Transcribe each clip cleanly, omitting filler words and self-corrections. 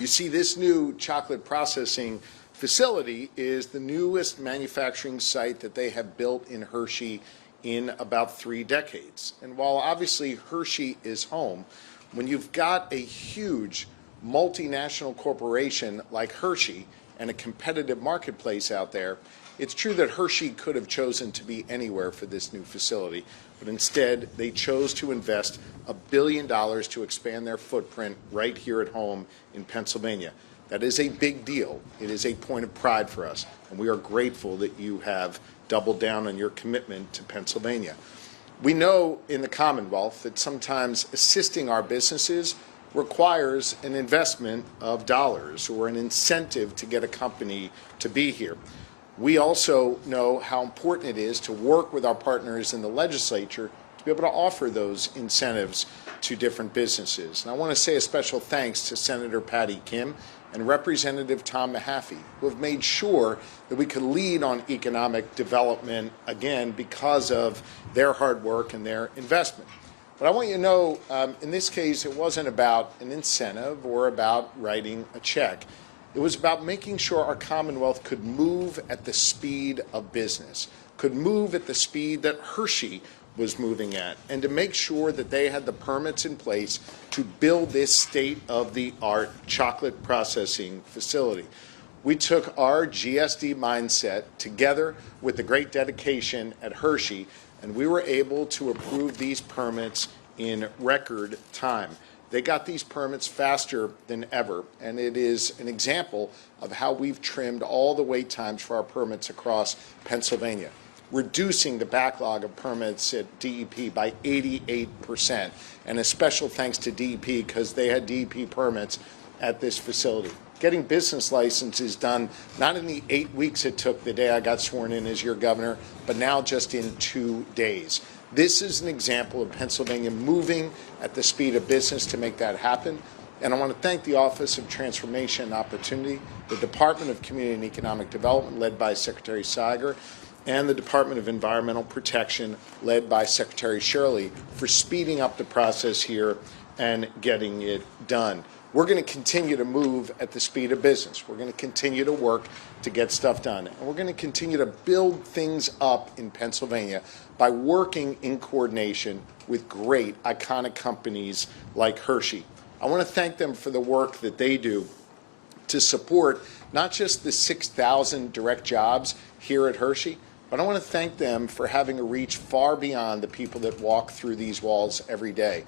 You see, this new chocolate processing facility is the newest manufacturing site that they have built in Hershey in about 3 decades. And while obviously Hershey is home, when you've got a huge multinational corporation like Hershey and a competitive marketplace out there, it's true that Hershey could have chosen to be anywhere for this new facility, but instead they chose to invest $1 billion to expand their footprint right here at home in Pennsylvania. That is a big deal. It is a point of pride for us, and we are grateful that you have doubled down on your commitment to Pennsylvania. We know in the Commonwealth that sometimes assisting our businesses requires an investment of dollars or an incentive to get a company to be here. We also know how important it is to work with our partners in the legislature to be able to offer those incentives to different businesses. And I want to say a special thanks to Senator Patty Kim and Representative Tom Maffei, who have made sure that we could lead on economic development again because of their hard work and their investment. But I want you to know, in this case, it wasn't about an incentive or about writing a check. It was about making sure our Commonwealth could move at the speed of business, could move at the speed that Hershey was moving at, and to make sure that they had the permits in place to build this state-of-the-art chocolate processing facility. We took our GSD mindset together with the great dedication at Hershey, and we were able to approve these permits in record time. They got these permits faster than ever, and it is an example of how we've trimmed all the wait times for our permits across Pennsylvania, reducing the backlog of permits at DEP by 88%. And a special thanks to DEP because they had DEP permits at this facility. Getting business licenses done not in the 8 weeks it took the day I got sworn in as your governor, but now just in 2 days. This is an example of Pennsylvania moving at the speed of business to make that happen. And I want to thank the Office of Transformation and Opportunity, the Department of Community and Economic Development, led by Secretary Seiger, and the Department of Environmental Protection, led by Secretary Shirley, for speeding up the process here and getting it done. We're going to continue to move at the speed of business. We're going to continue to work to get stuff done. And we're going to continue to build things up in Pennsylvania by working in coordination with great, iconic companies like Hershey. I want to thank them for the work that they do to support not just the 6,000 direct jobs here at Hershey, but I want to thank them for having a reach far beyond the people that walk through these walls every day.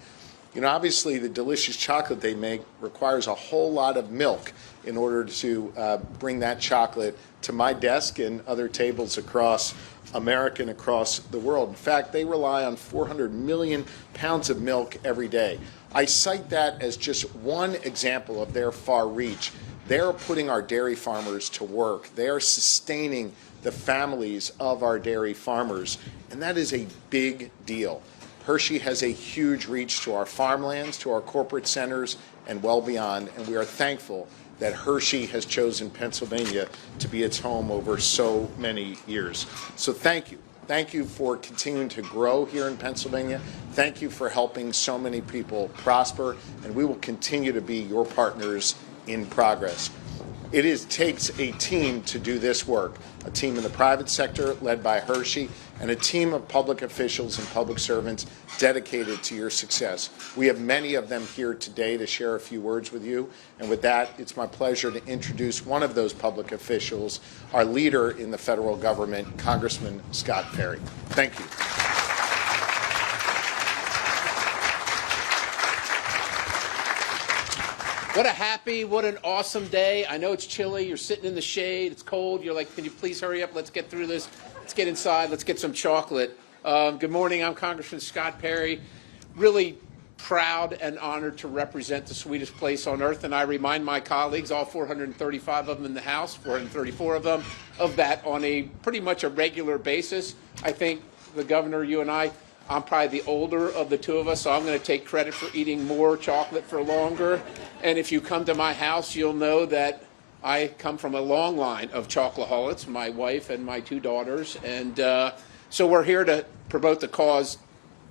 You know, obviously, the delicious chocolate they make requires a whole lot of milk in order to bring that chocolate to my desk and other tables across America and across the world. In fact, they rely on 400 million pounds of milk every day. I cite that as just one example of their far reach. They're putting our dairy farmers to work. They are sustaining the families of our dairy farmers, and that is a big deal. Hershey has a huge reach to our farmlands, to our corporate centers, and well beyond, and we are thankful that Hershey has chosen Pennsylvania to be its home over so many years. So thank you. Thank you for continuing to grow here in Pennsylvania. Thank you for helping so many people prosper, and we will continue to be your partners in progress. It takes a team to do this work, a team in the private sector led by Hershey, and a team of public officials and public servants dedicated to your success. We have many of them here today to share a few words with you. And with that, it's my pleasure to introduce one of those public officials, our leader in the federal government, Congressman Scott Perry. Thank you. What an awesome day. I know it's chilly. You're sitting in the shade. It's cold. You're like, can you please hurry up? Let's get through this. Let's get inside. Let's get some chocolate. Good morning. I'm Congressman Scott Perry. Really proud and honored to represent the sweetest place on earth. And I remind my colleagues, all 435 of them in the House, 434 of them, of that on a pretty much a regular basis. I think the governor, you and I'm probably the older of the two of us, so I'm going to take credit for eating more chocolate for longer. And if you come to my house, you'll know that I come from a long line of chocolaholics, my wife and my 2 daughters. And so we're here to promote the cause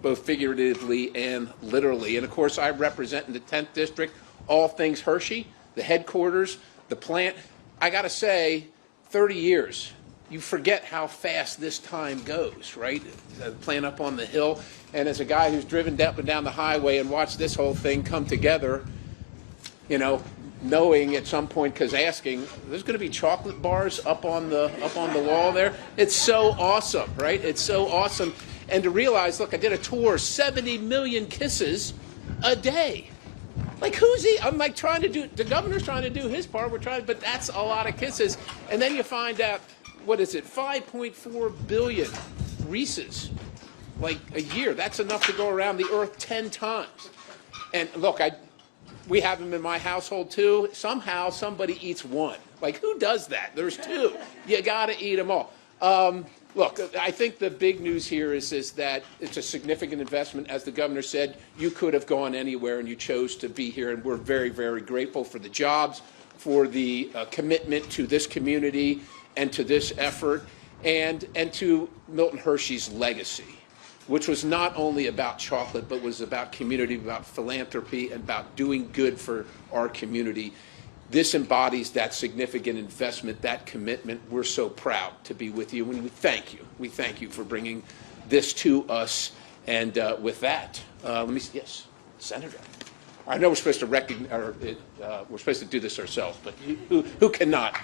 both figuratively and literally. And, of course, I represent in the 10th District all things Hershey. the headquarters, the plant. I got to say, 30 years. You forget how fast this time goes, right? The plant up on the hill. And as a guy who's driven up and down the highway and watched this whole thing come together, you know, knowing at some point, because asking, there's going to be chocolate bars up on the wall there. It's so awesome, right? It's so awesome. And to realize, look, I did a tour, 70 million kisses a day. Like, who's he? I'm like trying to do, the governor's trying to do his part. We're trying, but that's a lot of kisses. And then you find out, what is it, 5.4 billion Reese's, like a year. That's enough to go around the earth 10 times. And look, we have them in my household too. Somehow somebody eats one. Like, who does that? There's two. You got to eat them all. Look, I think the big news here is that it's a significant investment. As the governor said, you could have gone anywhere and you chose to be here, and we're very, very grateful for the jobs, for the commitment to this community and to this effort, and to Milton Hershey's legacy, which was not only about chocolate, but was about community, about philanthropy, and about doing good for our community. This embodies that significant investment, that commitment. We're so proud to be with you, and we thank you. We thank you for bringing this to us. And with that, let me see. Yes, Senator. I know we're supposed to recognize, or we're supposed to do this ourselves, but who cannot?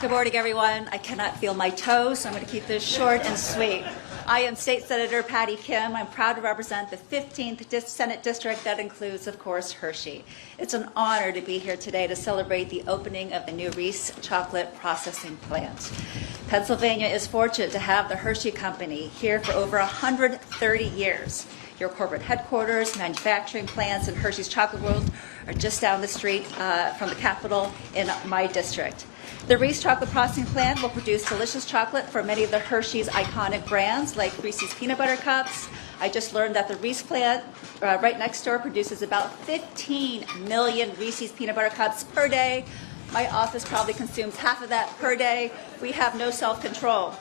Good morning, everyone. I cannot feel my toes, so I'm going to keep this short and sweet. I am State Senator Patty Kim. I'm proud to represent the 15th Senate District that includes, of course, Hershey. It's an honor to be here today to celebrate the opening of the new Reese chocolate processing plant. Pennsylvania is fortunate to have the Hershey Company here for over 130 years. Your corporate headquarters, manufacturing plants, and Hershey's Chocolate World are just down the street from the Capitol in my district. The Reese Chocolate Processing Plant will produce delicious chocolate for many of the Hershey's iconic brands like Reese's Peanut Butter Cups. I just learned that the Reese plant right next door produces about 15 million Reese's Peanut Butter Cups per day. My office probably consumes half of that per day. We have no self-control.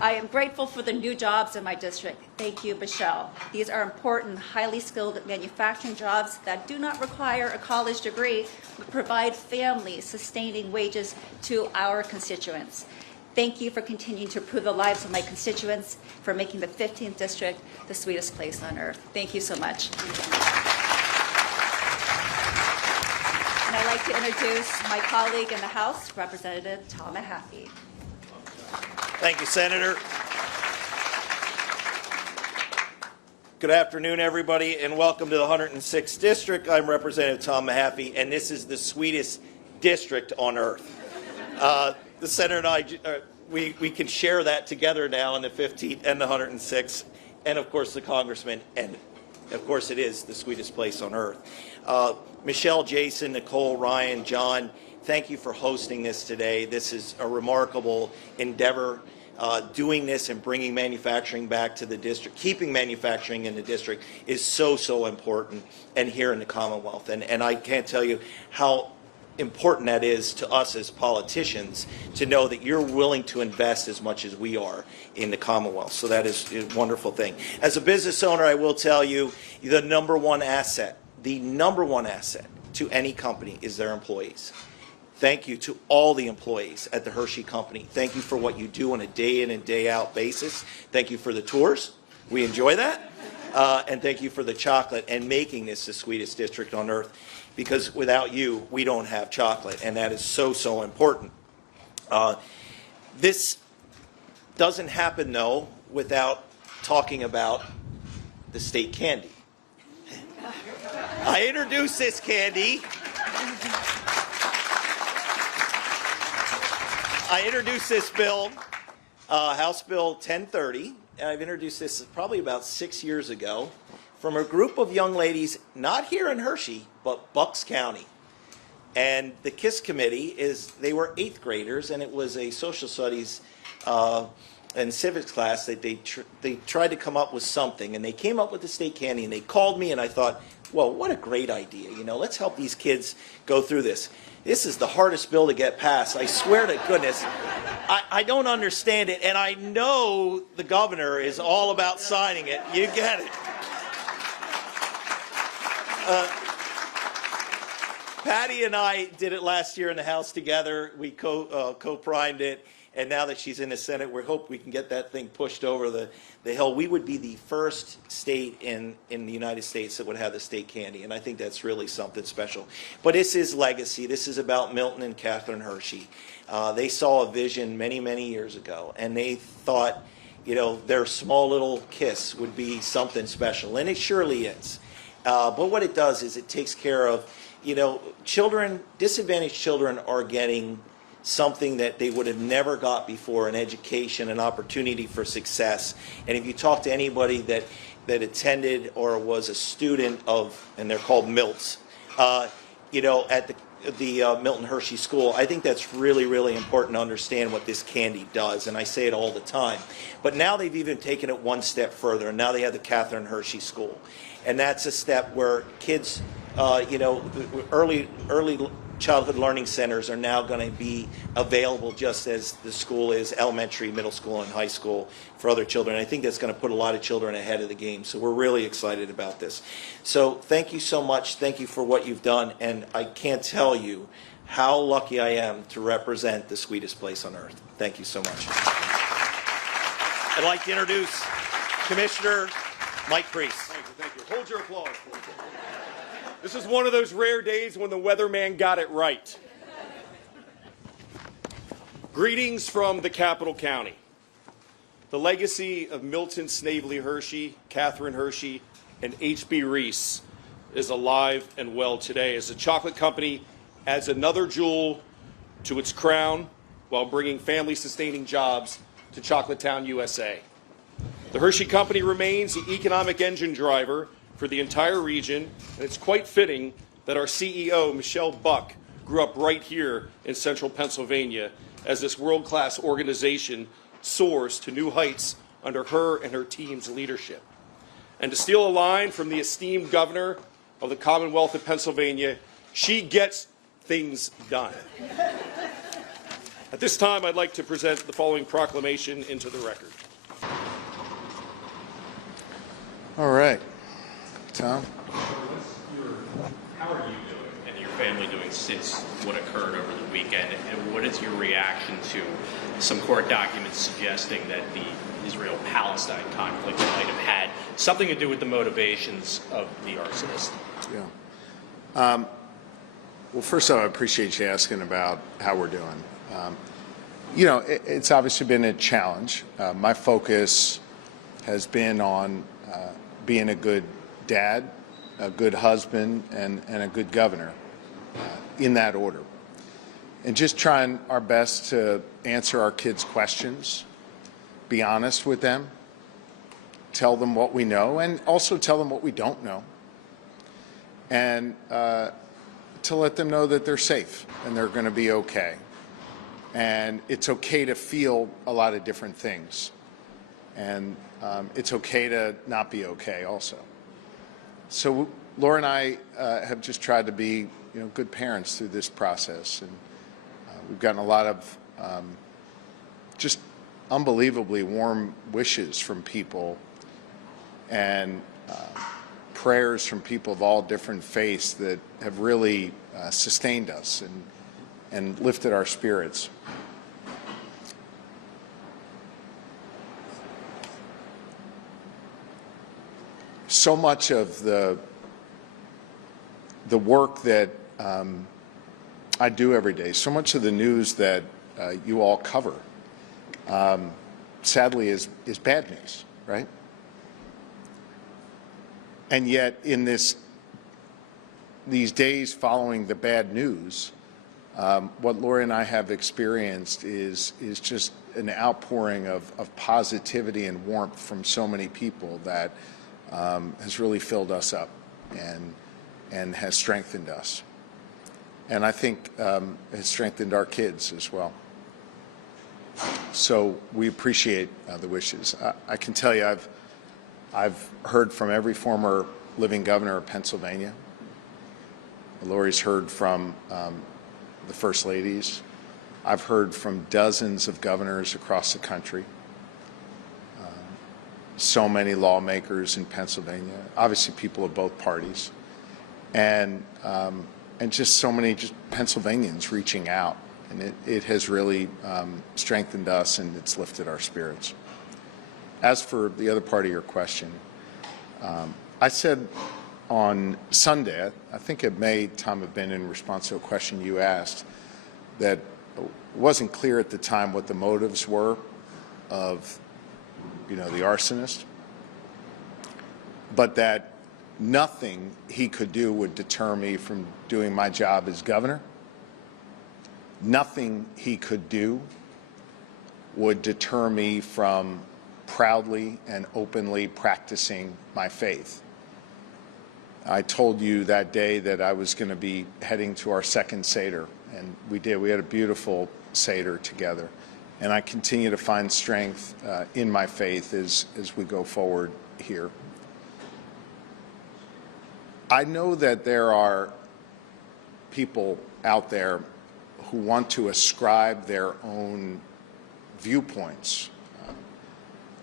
I am grateful for the new jobs in my district. Thank you, Michelle. These are important, highly skilled manufacturing jobs that do not require a college degree, but provide family-sustaining wages to our constituents. Thank you for continuing to improve the lives of my constituents, for making the 15th District the sweetest place on earth. Thank you so much. And I'd like to introduce my colleague in the House, Representative Tom Maffei. Thank you, Senator. Good afternoon, everybody, and welcome to the 106th District. I'm Representative Tom Maffei, and this is the sweetest district on earth. The Senator and I, we can share that together now in the 15th and the 106th, and of course the Congressman, and of course it is the sweetest place on earth. Michelle, Jason, Nicole, Ryan, John, thank you for hosting this today. This is a remarkable endeavor. Doing this and bringing manufacturing back to the district, keeping manufacturing in the district is so, so important, and here in the Commonwealth. And I can't tell you how important that is to us as politicians to know that you're willing to invest as much as we are in the Commonwealth. So that is a wonderful thing. As a business owner, I will tell you the number one asset to any company is their employees. Thank you to all the employees at the Hershey Company. Thank you for what you do on a day in and day out basis. Thank you for the tours. We enjoy that. And thank you for the chocolate and making this the sweetest district on earth, because without you, we don't have chocolate, and that is so, so important. This doesn't happen, though, without talking about the state candy. I introduced this candy. I introduced this bill, House Bill 1030, and I've introduced this probably about 6 years ago from a group of young ladies, not here in Hershey, but Bucks County. And the KISS committee they were 8th graders, and it was a social studies and civics class that they tried to come up with something, and they came up with the state candy, and they called me, and I thought, whoa, what a great idea. You know, let's help these kids go through this. This is the hardest bill to get passed. I swear to goodness, I don't understand it, and I know the governor is all about signing it. You get it. Patty and I did it last year in the House together. We co-primed it, and now that she's in the Senate, we hope we can get that thing pushed over the hill. We would be the first state in the United States that would have the state candy, and I think that's really something special. But this is legacy. This is about Milton and Catherine Hershey. They saw a vision many, many years ago, and they thought, you know, their small little kiss would be something special, and it surely is. But what it does is it takes care of, you know, children, disadvantaged children are getting something that they would have never got before, an education, an opportunity for success. And if you talk to anybody that attended or was a student of, and they're called MILTs, you know, at the Milton Hershey School, I think that's really, really important to understand what this candy does, and I say it all the time. But now they've even taken it one step further, and now they have the Catherine Hershey School. And that's a step where kids, you know, early childhood learning centers are now going to be available just as the school is, elementary, middle school, and high school for other children. I think that's going to put a lot of children ahead of the game. So we're really excited about this. So thank you so much. Thank you for what you've done. And I can't tell you how lucky I am to represent the sweetest place on earth. Thank you so much. I'd like to introduce Commissioner Mike Priest. Thank you. Hold your applause, please. This is one of those rare days when the weatherman got it right. Greetings from the capital county. The legacy of Milton Snavely Hershey, Catherine Hershey, and H.B. Reese is alive and well today as the chocolate company adds another jewel to its crown while bringing family-sustaining jobs to Chocolatetown, USA. The Hershey Company remains the economic engine driver for the entire region, and it's quite fitting that our CEO, Michelle Buck, grew up right here in central Pennsylvania as this world-class organization soars to new heights under her and her team's leadership. And to steal a line from the esteemed governor of the Commonwealth of Pennsylvania, she gets things done. At this time, I'd like to present the following proclamation into the record. All right. Tom? How are you doing and your family doing since what occurred over the weekend? And what is your reaction to some court documents suggesting that the Israel-Palestine conflict might have had something to do with the motivations of the arsonist? Yeah. Well, first off, I appreciate you asking about how we're doing. You know, it's obviously been a challenge. My focus has been on being a good dad, a good husband, and a good governor, in that order. And just trying our best to answer our kids' questions, be honest with them, tell them what we know, and also tell them what we don't know. And to let them know that they're safe and they're going to be okay. And it's okay to feel a lot of different things. And it's okay to not be okay also. So Laura and I have just tried to be, you know, good parents through this process. And we've gotten a lot of just unbelievably warm wishes from people and prayers from people of all different faiths that have really sustained us and lifted our spirits. So much of the work that I do every day, so much of the news that you all cover, sadly, is bad news, right? And yet, in these days following the bad news, what Lori and I have experienced is just an outpouring of positivity and warmth from so many people that has really filled us up and has strengthened us. And I think has strengthened our kids as well. So we appreciate the wishes. I can tell you I've heard from every former living governor of Pennsylvania. Lori's heard from the First Ladies. I've heard from dozens of governors across the country. So many lawmakers in Pennsylvania, obviously people of both parties, and just so many Pennsylvanians reaching out, and it has really strengthened us, and it's lifted our spirits. As for the other part of your question, I said on Sunday, I think it may, Tom, have been in response to a question you asked, that it wasn't clear at the time what the motives were of the arsonist, but that nothing he could do would deter me from doing my job as governor. Nothing he could do would deter me from proudly and openly practicing my faith. I told you that day that I was going to be heading to our second Seder, and we did. We had a beautiful Seder together. And I continue to find strength in my faith as we go forward here. I know that there are people out there who want to ascribe their own viewpoints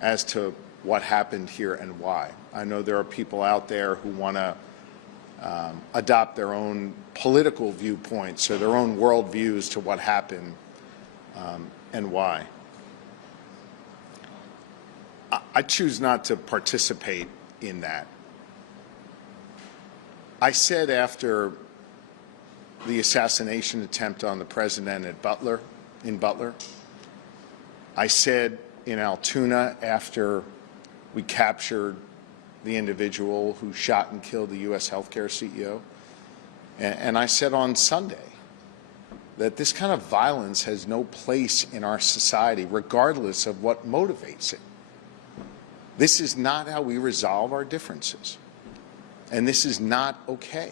as to what happened here and why. I know there are people out there who want to adopt their own political viewpoints or their own worldviews to what happened and why. I choose not to participate in that. I said after the assassination attempt on the president in Butler, I said in Altoona after we captured the individual who shot and killed the U.S. healthcare CEO, and I said on Sunday that this kind of violence has no place in our society, regardless of what motivates it. This is not how we resolve our differences, and this is not okay.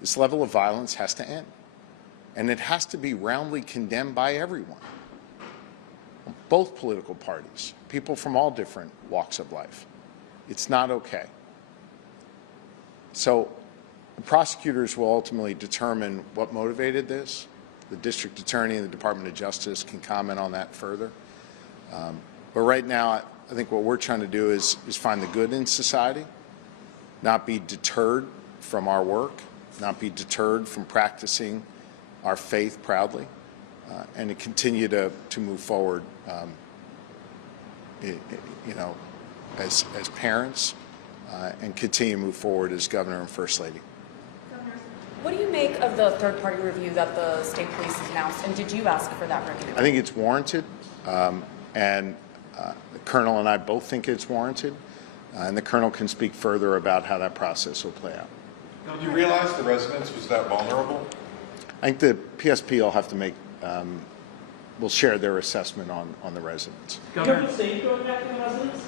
This level of violence has to end, and it has to be roundly condemned by everyone, both political parties, people from all different walks of life. It's not okay. So the prosecutors will ultimately determine what motivated this. The district attorney and the Department of Justice can comment on that further. But right now, I think what we're trying to do is find the good in society, not be deterred from our work, not be deterred from practicing our faith proudly, and to continue to move forward, as parents, and continue to move forward as Governor and First Lady. What do you make of the third-party review that the state police has announced, and did you ask for that review? I think it's warranted, and the Colonel and I both think it's warranted, and the Colonel can speak further about how that process will play out. Did you realize the residence was that vulnerable? I think the PSP will have to make, will share their assessment on the residents. Do you feel safe going back to the residence?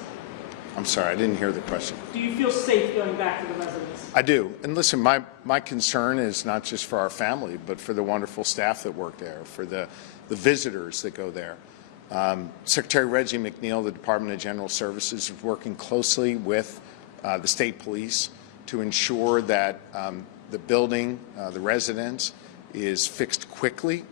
I'm sorry, I didn't hear the question. Do you feel safe going back to the residence? I do. And listen, my concern is not just for our family, but for the wonderful staff that work there, for the visitors that go there. Secretary Reggie McNeil, the Department of General Services, is working closely with the state police to ensure that the building, the residence, is fixed quickly,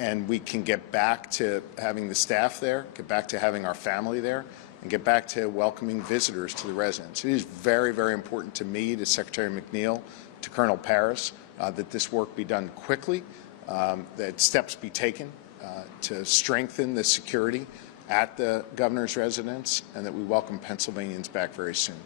and we can get back to having the staff there, get back to having our family there, and get back to welcoming visitors to the residence. It is very, very important to me, to Secretary McNeil, to Colonel Paris, that this work be done quickly, that steps be taken to strengthen the security at the governor's residence, and that we welcome Pennsylvanians back very soon.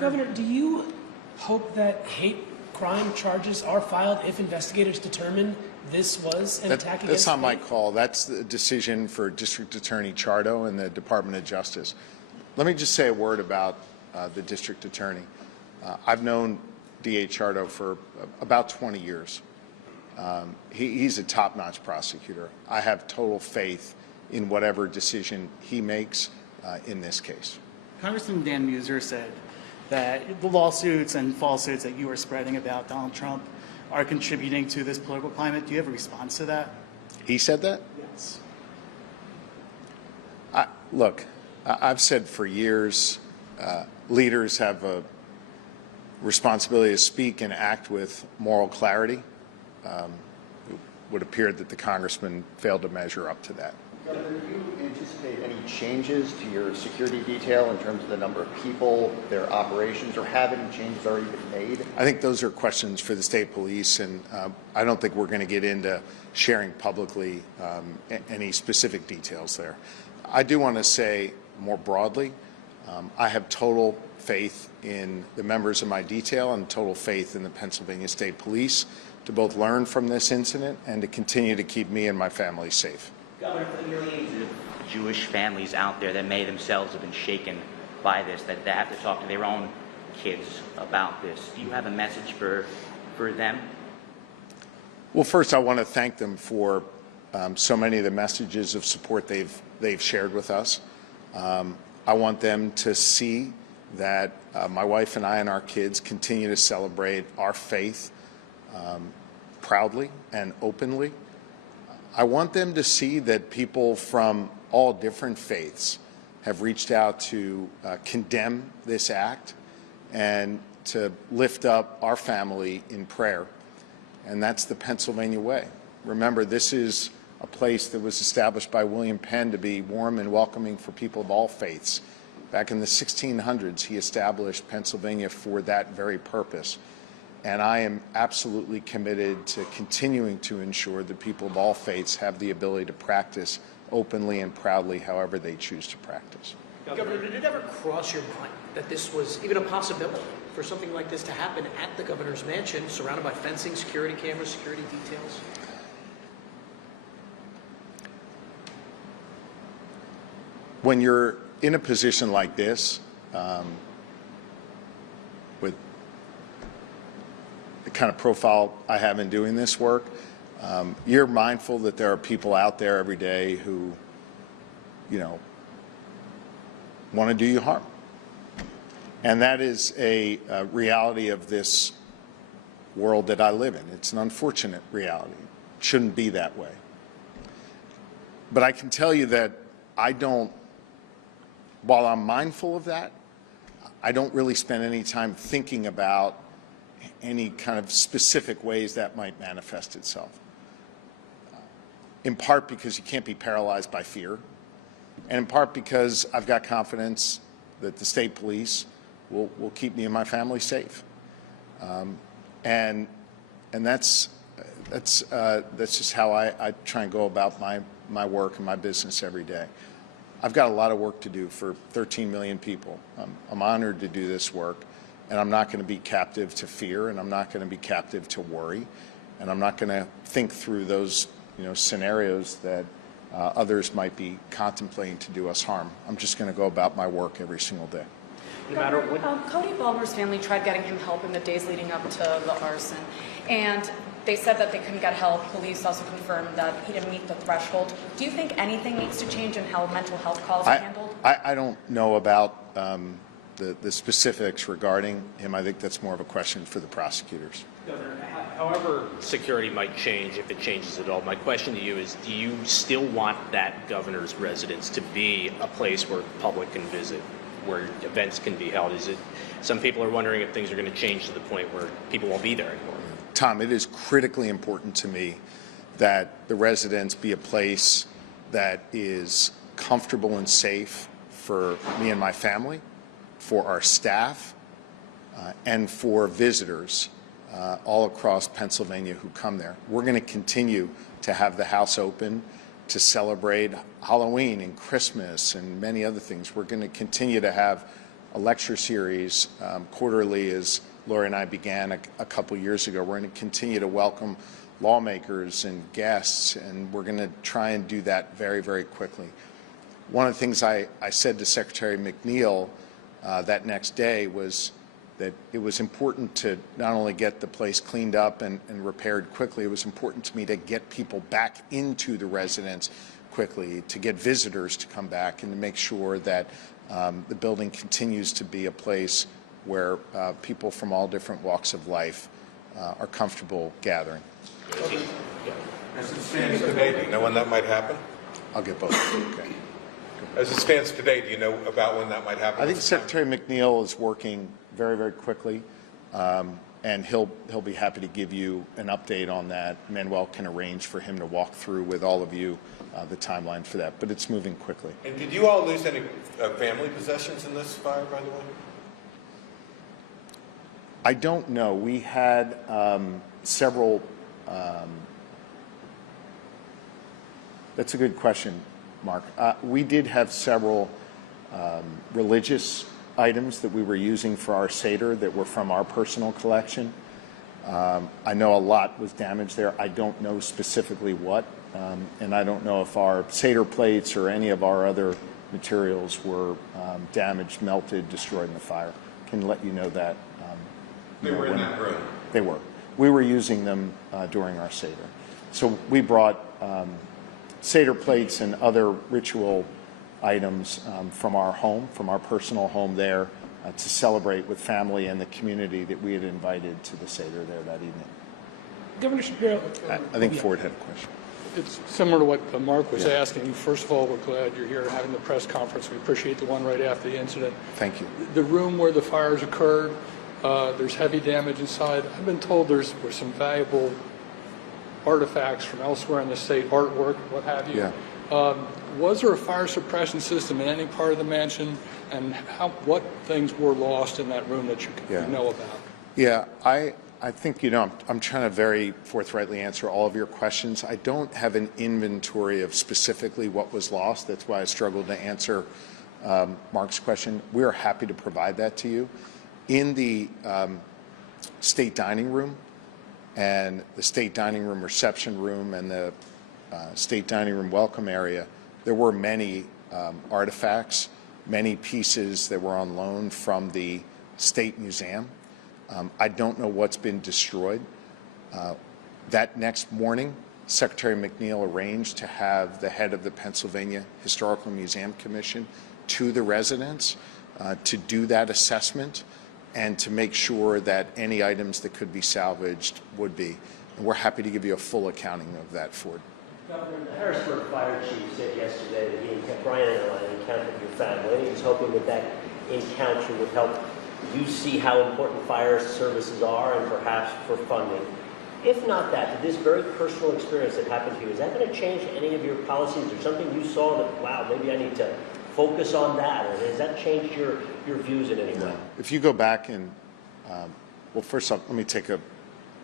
Governor, do you hope that hate crime charges are filed if investigators determine this was an attack against That's not my faith? call. That's the decision for District Attorney Chardo and the Department of Justice. Let me just say a word about the District Attorney. I've known D.A. Chardo for about 20 years. He's a top-notch prosecutor. I have total faith in whatever decision he makes in this case. Congressman Dan Muser said that the lawsuits and falsehoods that you are spreading about Donald Trump are contributing to this political climate. Do you have a response to that? He said that? Yes. Look, I've said for years, leaders have a responsibility to speak and act with moral clarity. It would appear that the congressman failed to measure up to that. Governor, do you anticipate any changes to your security detail in terms of the number of people, their operations, or have any changes already been made? I think those are questions for the state police, and I don't think we're going to get into sharing publicly any specific details there. I do want to say more broadly, I have total faith in the members of my detail and total faith in the Pennsylvania State Police to both learn from this incident and to continue to keep me and my family safe. Governor, for the millions of Jewish families out there that may themselves have been shaken by this, that they have to talk to their own kids about this, do you have a message for them? Well, first, I want to thank them for so many of the messages of support they've shared with us. I want them to see that my wife and I and our kids continue to celebrate our faith proudly and openly. I want them to see that people from all different faiths have reached out to condemn this act and to lift up our family in prayer. And that's the Pennsylvania way. Remember, this is a place that was established by William Penn to be warm and welcoming for people of all faiths. Back in the 1600s, he established Pennsylvania for that very purpose. And I am absolutely committed to continuing to ensure that people of all faiths have the ability to practice openly and proudly however they choose to practice. Governor, did it ever cross your mind that this was even a possibility for something like this to happen at the governor's mansion, surrounded by fencing, security cameras, security details? When you're in a position like this, with the kind of profile I have in doing this work, you're mindful that there are people out there every day who, want to do you harm. And that is a reality of this world that I live in. It's an unfortunate reality. It shouldn't be that way. But I can tell you that while I'm mindful of that, I don't really spend any time thinking about any kind of specific ways that might manifest itself. In part because you can't be paralyzed by fear, and in part because I've got confidence that the state police will keep me and my family safe. And that's just how I try and go about my work and my business every day. I've got a lot of work to do for 13 million people. I'm honored to do this work, and I'm not going to be captive to fear, and I'm not going to be captive to worry, and I'm not going to think through those scenarios that others might be contemplating to do us harm. I'm just going to go about my work every single day. No matter what. Cody Balmer's family tried getting him help in the days leading up to the arson, and they said that they couldn't get help. Police also confirmed that he didn't meet the threshold. Do you think anything needs to change in how mental health calls are handled? I don't know about the specifics regarding him. I think that's more of a question for the prosecutors. Governor, however security might change, if it changes at all, my question to you is, do you still want that governor's residence to be a place where the public can visit, where events can be held? Some people are wondering if things are going to change to the point where people won't be there anymore. Tom, it is critically important to me that the residence be a place that is comfortable and safe for me and my family, for our staff, and for visitors all across Pennsylvania who come there. We're going to continue to have the house open to celebrate Halloween and Christmas and many other things. We're going to continue to have a lecture series quarterly, as Lori and I began a couple years ago. We're going to continue to welcome lawmakers and guests, and we're going to try and do that very, very quickly. One of the things I said to Secretary McNeil that next day was that it was important to not only get the place cleaned up and repaired quickly, it was important to me to get people back into the residence quickly, to get visitors to come back, and to make sure that the building continues to be a place where people from all different walks of life are comfortable gathering. As it stands today, do you know when that might happen? I'll get both. Okay. As it stands today, do you know about when that might happen? I think Secretary McNeil is working very, very quickly. and he'll be happy to give you an update on that. Manuel can arrange for him to walk through with all of you the timeline for that, but it's moving quickly. And did you all lose any family possessions in this fire, by the way? I don't know. We had several. That's a good question, Mark. We did have several religious items that we were using for our Seder that were from our personal collection. I know a lot was damaged there. I don't know specifically what, and I don't know if our Seder plates or any of our other materials were damaged, melted, destroyed in the fire. Can let you know that. They were in that room. They were. We were using them during our Seder. So we brought Seder plates and other ritual items from our home, from our personal home there, to celebrate with family and the community that we had invited to the Seder there that evening. Governor Shapiro. I think Ford had a question. It's similar to what Mark was asking. First of all, we're glad you're here having the press conference. We appreciate the one right after the incident. Thank you. The room where the fires occurred, there's heavy damage inside. I've been told were some valuable artifacts from elsewhere in the state, artwork, what have you. Yeah. Was there a fire suppression system in any part of the mansion, and what things were lost in that room that you know about? Yeah, I think, I'm trying to very forthrightly answer all of your questions. I don't have an inventory of specifically what was lost. That's why I struggled to answer Mark's question. We are happy to provide that to you. In the state dining room and the state dining room reception room and the state dining room welcome area, there were many artifacts, many pieces that were on loan from the State Museum. I don't know what's been destroyed. That next morning, Secretary McNeil arranged to have the head of the Pennsylvania Historical Museum Commission to the residents to do that assessment and to make sure that any items that could be salvaged would be. And we're happy to give you a full accounting of that, Ford. Governor, the Harrisburg fire chief said yesterday that he and Brian and I encountered your family, and he was hoping that that encounter would help you see how important fire services are and perhaps for funding. If not that, this very personal experience that happened to you, is that going to change any of your policies or something you saw that, wow, maybe I need to focus on that? Or has that changed your views in any way? If you go back and, well, first off, let me take a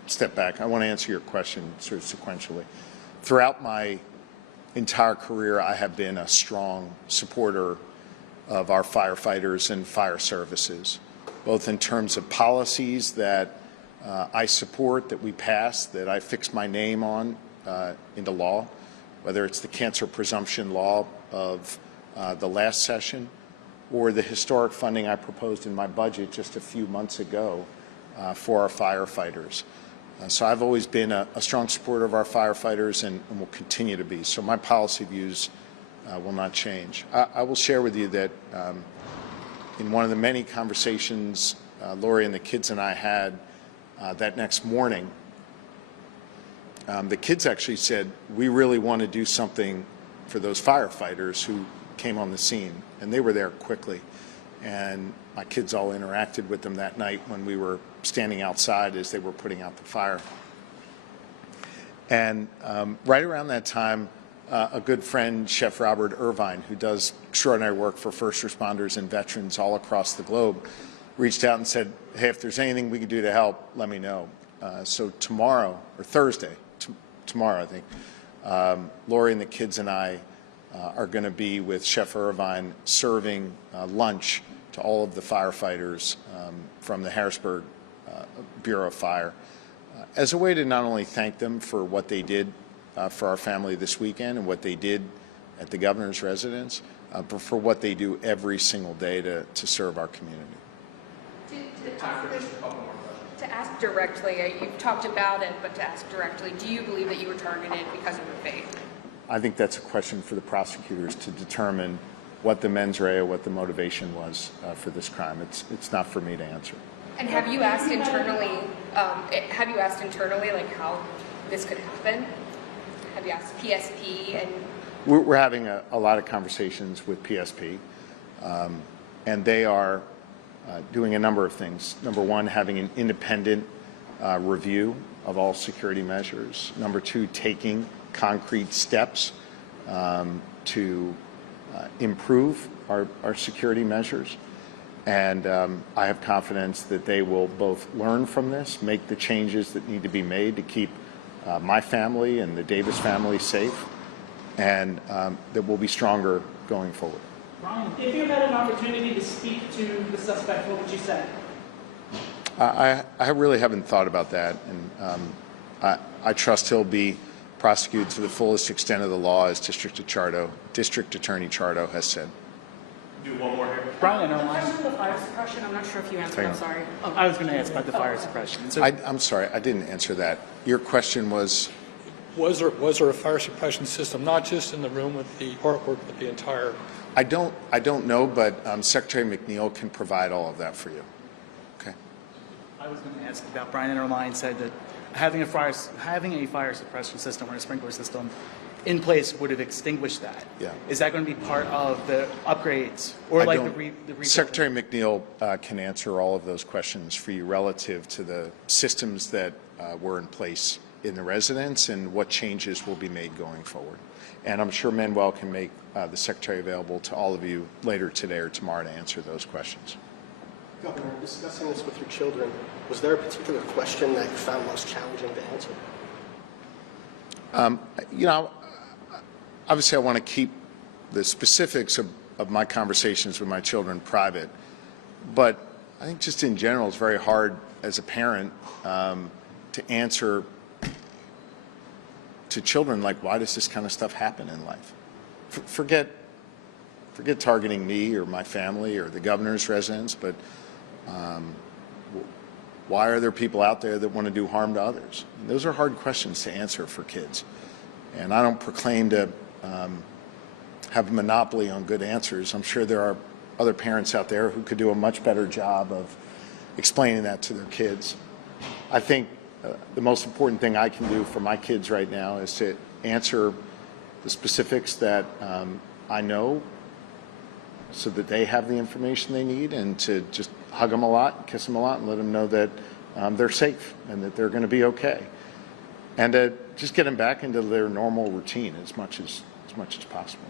step back. I want to answer your question sort of sequentially. Throughout my entire career, I have been a strong supporter of our firefighters and fire services, both in terms of policies that I support, that we pass, that I fix my name on into law, whether it's the cancer presumption law of the last session or the historic funding I proposed in my budget just a few months ago for our firefighters. So I've always been a strong supporter of our firefighters and will continue to be. So my policy views will not change. I will share with you that in one of the many conversations Lori and the kids and I had that next morning, the kids actually said, we really want to do something for those firefighters who came on the scene, and they were there quickly. And my kids all interacted with them that night when we were standing outside as they were putting out the fire. And right around that time, a good friend, Chef Robert Irvine, who does extraordinary work for first responders and veterans all across the globe, reached out and said, hey, if there's anything we can do to help, let me know. So tomorrow, or Thursday, tomorrow I think, Lori and the kids and I are going to be with Chef Irvine serving lunch to all of the firefighters from the Harrisburg Bureau of Fire as a way to not only thank them for what they did for our family this weekend and what they did at the governor's residence, but for what they do every single day to serve our community. To ask directly, you've talked about it, but to ask directly, do you believe that you were targeted because of your faith? I think that's a question for the prosecutors to determine what the mens rea, what the motivation was for this crime. It's not for me to answer. And have you asked internally? Like how this could happen? Have you asked PSP and? We're having a lot of conversations with PSP, and they are doing a number of things. Number one, having an independent review of all security measures. Number two, taking concrete steps to improve our security measures. And I have confidence that they will both learn from this, make the changes that need to be made to keep my family and the Davis family safe, and that we'll be stronger going forward. Brian, if you had an opportunity to speak to the suspect, what would you say? I really haven't thought about that, and I trust he'll be prosecuted to the fullest extent of the law, as District Attorney Chardo has said. Do one more here. Brian, The question of the fire suppression, I'm not sure if you answered, I'm sorry. Oh. I was going to ask about the fire suppression. So, I'm sorry, I didn't answer that. Your question was? Was there a fire suppression system, not just in the room with the artwork, but the entire? I don't know, but Secretary McNeil can provide all of that for you. Okay. I was going to ask about Brian Interline said that having a fire suppression system or a sprinkler system in place would have extinguished that. Yeah. Is that going to be part of the upgrades or like the rebuilding? Secretary McNeil can answer all of those questions for you relative to the systems that were in place in the residence and what changes will be made going forward. And I'm sure Manuel can make the Secretary available to all of you later today or tomorrow to answer those questions. Governor, discussing this with your children, was there a particular question that you found most challenging to answer? You know, obviously I want to keep the specifics of my conversations with my children private, but I think just in general it's very hard as a parent to answer to children like, why does this kind of stuff happen in life? Forget targeting me or my family or the governor's residence, but why are there people out there that want to do harm to others? And those are hard questions to answer for kids. And I don't proclaim to have a monopoly on good answers. I'm sure there are other parents out there who could do a much better job of explaining that to their kids. I think the most important thing I can do for my kids right now is to answer the specifics that I know so that they have the information they need, and to just hug them a lot, kiss them a lot, and let them know that they're safe and that they're going to be okay. And just get them back into their normal routine as much as possible.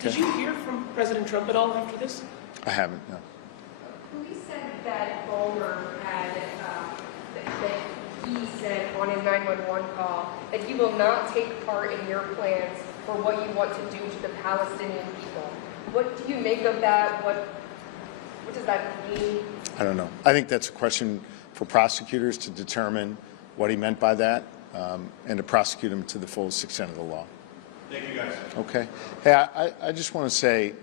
Did you hear from President Trump at all after this? I haven't, no. Police said that Bulmer had, that he said on his 911 call that he will not take part in your plans for what you want to do to the Palestinian people. What do you make of that? What does that mean? I don't know. I think that's a question for prosecutors to determine what he meant by that, and to prosecute him to the fullest extent of the law. Thank you, guys. Okay. Hey, I just want to say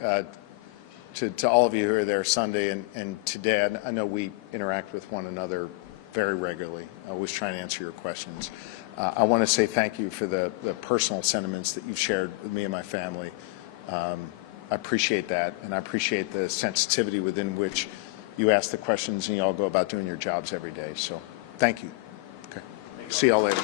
to all of you who are there Sunday and today, I know we interact with one another very regularly. I always try and answer your questions. I want to say thank you for the personal sentiments that you've shared with me and my family. I appreciate that, and I appreciate the sensitivity within which you ask the questions and you all go about doing your jobs every day. So thank you. Okay. See y'all later.